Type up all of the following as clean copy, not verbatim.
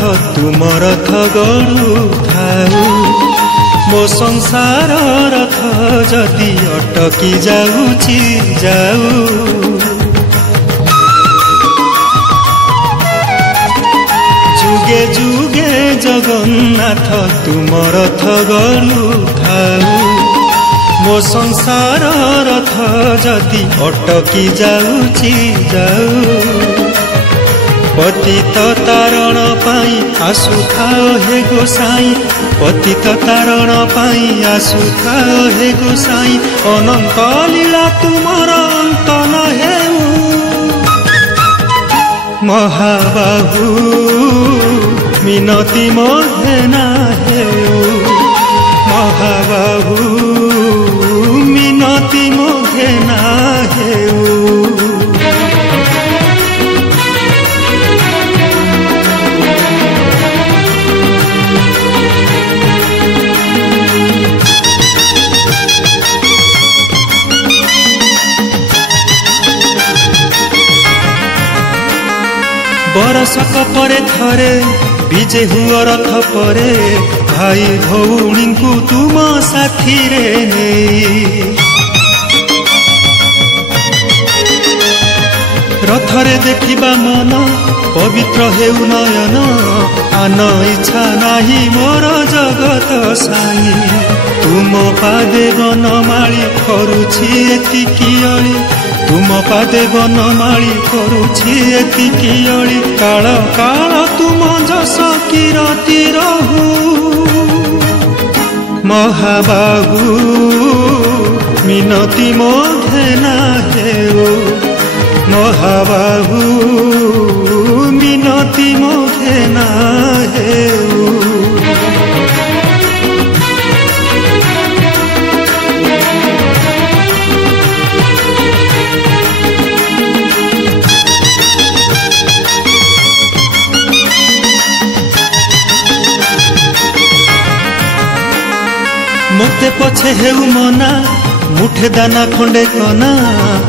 तुम रथ गड़ु थाऊ मो संसार रथ जदि अटकी जाऊची जाऊ जुगे जुगे जगन्नाथ तुम रथ गड़ु थाऊ मो संसार रथ जदि अटकी जाऊची जाऊ पतित तारण पाई आसुथाओ हे गोसाई पतित तारण पाई आसुथाओ हे गोसाई अनंत लीला तुमर अंत न हेउ महाबाहु मिनति मोहे ना हेउ महाबाहु मिनति मोहे ना हेउ बरसक परे थरे विजे हुआ रथ परे भाई भौणी को तुम साथी रे रथरे देखिबा मन पवित्र हेउ नयन आन इच्छा नाही मोर जगत साई तुम पादे बनमाली करुछि एतिकी अली तुम पादे बनमाली करुछि एतिकी अली काल काल तुम जस किरति रहु महाबाहु मिनति मोहे ना हेउ महाबाहु मिनति मोहे ना हेउ मते पछे हेउ मना मुठे दाना खंडे कना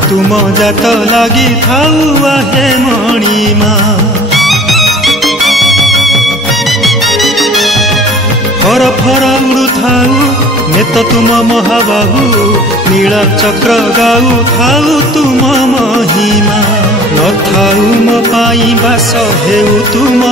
तुम जात लागी थाऊ आहे मणिमा फर फर उड़ु थाऊ नेत तुम महाबाहु नीला चक्र गाऊ थाऊ तुम महिमा न थाऊ मो पाई बास हेउ तुम